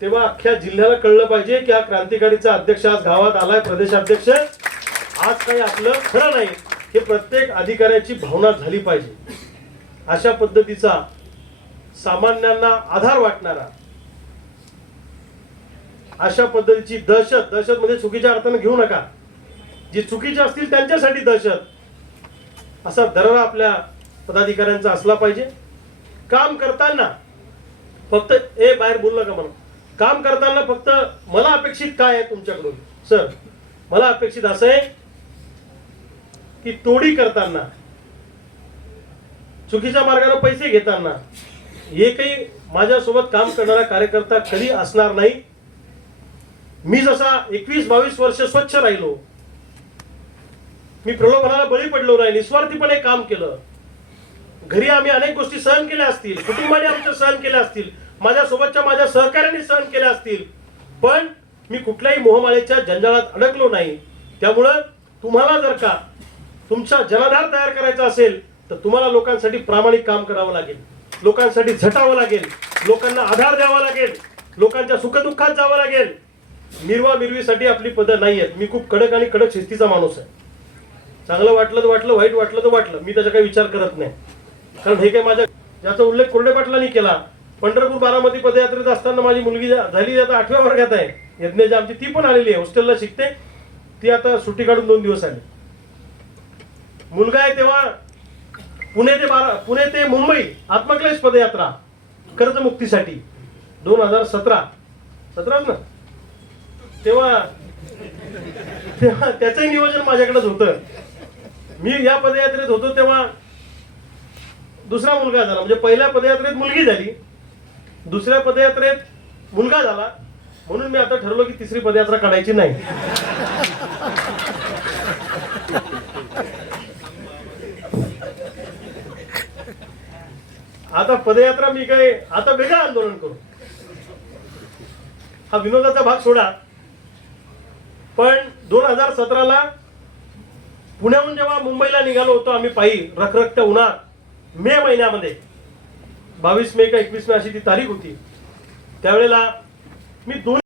तेव्हा अख्ख्या जिल्ह्याला कळलं पाहिजे की हा क्रांतिकारीचा अध्यक्ष आज गावात आलाय प्रदेशाध्यक्ष आज काही आपलं खरं नाही हे प्रत्येक अधिकाऱ्याची भावना झाली पाहिजे. अशा पद्धतीचा सामान्यांना आधार वाटणारा अशा पद्धतीची दहशत दहशत म्हणजे चुकीच्या अर्थानं घेऊ नका. जे चुकीचे असतील त्यांच्यासाठी दहशत असा दरारा आपल्या पदाधिकाऱ्यांचा असला पाहिजे. काम करताना फक्त ए बाहेर बोलू नका म्हणून काम करताना फक्त मला अपेक्षित काय आहे तुमच्याकडून? सर मला अपेक्षित असं आहे की तोडी करताना चुकीच्या मार्गाने पैसे घेताना एकही माझ्यासोबत काम करणारा कार्यकर्ता कधी असणार नाही. मी जसा एकवीस बावीस वर्ष स्वच्छ राहिलो मी प्रलोभनाला बळी पडलो नाही निस्वार्थीपणे काम केलं. घरी आम्ही अनेक गोष्टी सहन केल्या असतील कुटुंबाने आमच्या सहन केल्या असतील माझ्यासोबतच्या माझ्या सहकार्याने सहन केल्या असतील. पण मी कुठल्याही मोहमाळेच्या जंजाळात अडकलो नाही. त्यामुळं तुम्हाला जर का तुमचा जनाधार तयार करायचा असेल तर तुम्हाला लोकांसाठी प्रामाणिक काम करावं लागेल. लोकांसाठी झटावं लागेल. लोकांना आधार द्यावा लागेल. लोकांच्या सुखदुःखात जावं लागेल. निर्वा मिरवीसाठी आपली पदं नाही आहेत मी खूप कडक आणि कडक शिस्तीचा माणूस आहे. चांगलं वाटलं तर वाटलं वाईट वाटलं तर वाटलं. मी त्याचा काही विचार करत नाही. कारण हे काही माझ्या ज्याचा उल्लेख कोरडे पाटलांनी केला पंढरपूर बारामती पदयात्रेत असताना माझी मुलगी झाली आता आठव्या वर्गात आहे. यज्ञाची आमची ती पण आलेली आहे. हॉस्टेलला शिकते. ती आता सुट्टी काढून दोन दिवस आली. मुलगा आहे तेव्हा पुणे ते बारा पुणे ते मुंबई आत्मक्लेश पदयात्रा कर्जमुक्तीसाठी दोन हजार सतरा. सतराच ना? तेव्हा तेव्हा त्याचंही नियोजन माझ्याकडेच होतं. मी या पदयात्रेत होतो तेव्हा दुसरा मुलगा झाला. म्हणजे पहिल्या पदयात्रेत मुलगी झाली. दुसऱ्या पदयात्रेत मुलगा झाला. म्हणून मी आता ठरवलं की तिसरी पदयात्रा काढायची नाही. आता पदयात्रा मी काय आता वेगळं आंदोलन करू. हा विनोदाचा भाग सोडा. पण दोन हजार सतराला पुण्याहून जेव्हा मुंबईला निघालो होतो आम्ही पायी रखरखत्या उन्हात मे महिन्यामध्ये. बावीस मे का एकवीस मे अशी ती तारीख होती. त्यावेळेला मी दोन